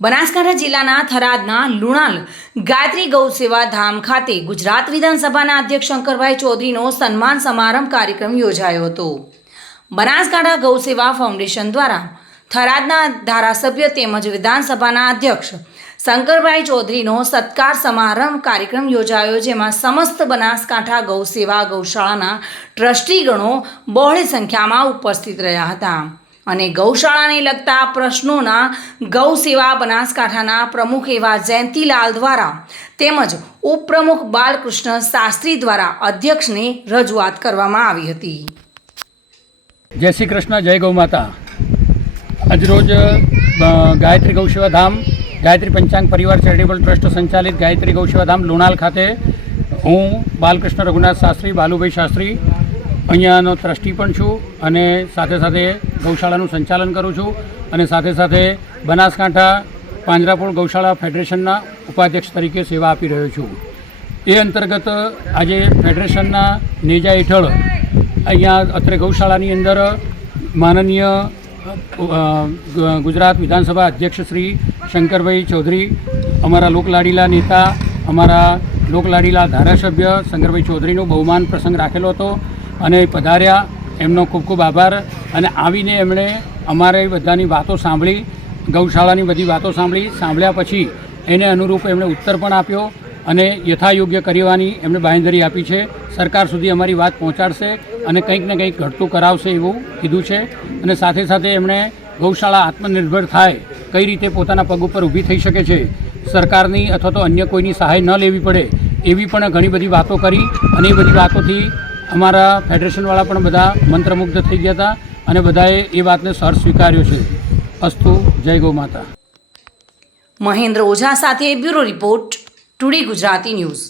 બનાસકાંઠા જિલ્લાના થરાદના લુણાલ ગાયત્રી ગૌસેવા ધામ ખાતે ગુજરાત વિધાનસભાના અધ્યક્ષ શંકરભાઈ ચૌધરીનો સન્માન સમારંભ કાર્યક્રમ યોજાયો હતો. બનાસકાંઠા ગૌસેવા ફાઉન્ડેશન દ્વારા થરાદના ધારાસભ્ય તેમજ વિધાનસભાના અધ્યક્ષ શંકરભાઈ ચૌધરીનો સત્કાર સમારંભ કાર્યક્રમ યોજાયો, જેમાં સમસ્ત બનાસકાંઠા ગૌસેવા ગૌશાળાના ટ્રસ્ટીગણો બહોળી સંખ્યામાં ઉપસ્થિત રહ્યા હતા અને ગૌશાળાને લગતા પ્રશ્નોના ગૌસેવા બનાસકાંઠાના પ્રમુખ એવા જયંતિલાલ દ્વારા તેમજ ઉપપ્રમુખ બાલકૃષ્ણ શાસ્ત્રી દ્વારા અધ્યક્ષને રજૂઆત કરવામાં આવી હતી. જય શ્રી કૃષ્ણ, જય ગૌ માતા. આજરોજ ગાયત્રી ગૌસેવા ધામ ગાયત્રી પંચાંગ પરિવાર ચેરિટેબલ ટ્રસ્ટ સંચાલિત ગાયત્રી ગૌસેવા ધામ લુણાલ ખાતે હું બાલકૃષ્ણ રઘુનાથ શાસ્ત્રી, બાલુભાઈ શાસ્ત્રી અહીંયાનો ટ્રસ્ટી પણ છું અને સાથે સાથે ગૌશાળાનું સંચાલન કરું છું અને સાથે સાથે બનાસકાંઠા પાંજરાપોળ ગૌશાળા ફેડરેશનના ઉપાધ્યક્ષ તરીકે સેવા આપી રહ્યો છું. એ અંતર્ગત આજે ફેડરેશનના નેજા હેઠળ અહીંયા અત્રે ગૌશાળાની અંદર માનનીય ગુજરાત વિધાનસભા અધ્યક્ષ શ્રી શંકરભાઈ ચૌધરી, અમારા લોકલાડીલા નેતા, અમારા લોકલાડીલા ધારાસભ્ય શંકરભાઈ ચૌધરીનો બહુમાન પ્રસંગ રાખેલો હતો અને પધાર્યા. એમનો ખૂબ ખૂબ આભાર. અને આવીને એમણે અમારે બધાની વાતો સાંભળી, ગૌશાળાની બધી વાતો સાંભળ્યા પછી એને અનુરૂપ એમણે ઉત્તર પણ આપ્યો અને યથાયોગ્ય કરવાની એમણે બાંહેધરી આપી છે. સરકાર સુધી અમારી વાત પહોંચાડશે અને કંઈક ને કંઈક ઘટતું કરાવશે એવું કીધું છે. અને સાથે સાથે એમણે ગૌશાળા આત્મનિર્ભર થાય, કઈ રીતે પોતાના પગ ઉપર ઊભી થઈ શકે છે, સરકારની અથવા તો અન્ય કોઈની સહાય ન લેવી પડે એવી પણ ઘણી બધી વાતો કરી અને એ બધી વાતોથી અમારા ફેડરેશનવાળા પણ બધા મંત્રમુગ્ધ થઈ ગયા હતા અને બધાએ એ વાતને સર સ્વીકાર્યો છે. અસ્તુ. જય ગૌ માતા. મહેન્દ્ર ઓઝા સાથે bureau report, today Gujarati news.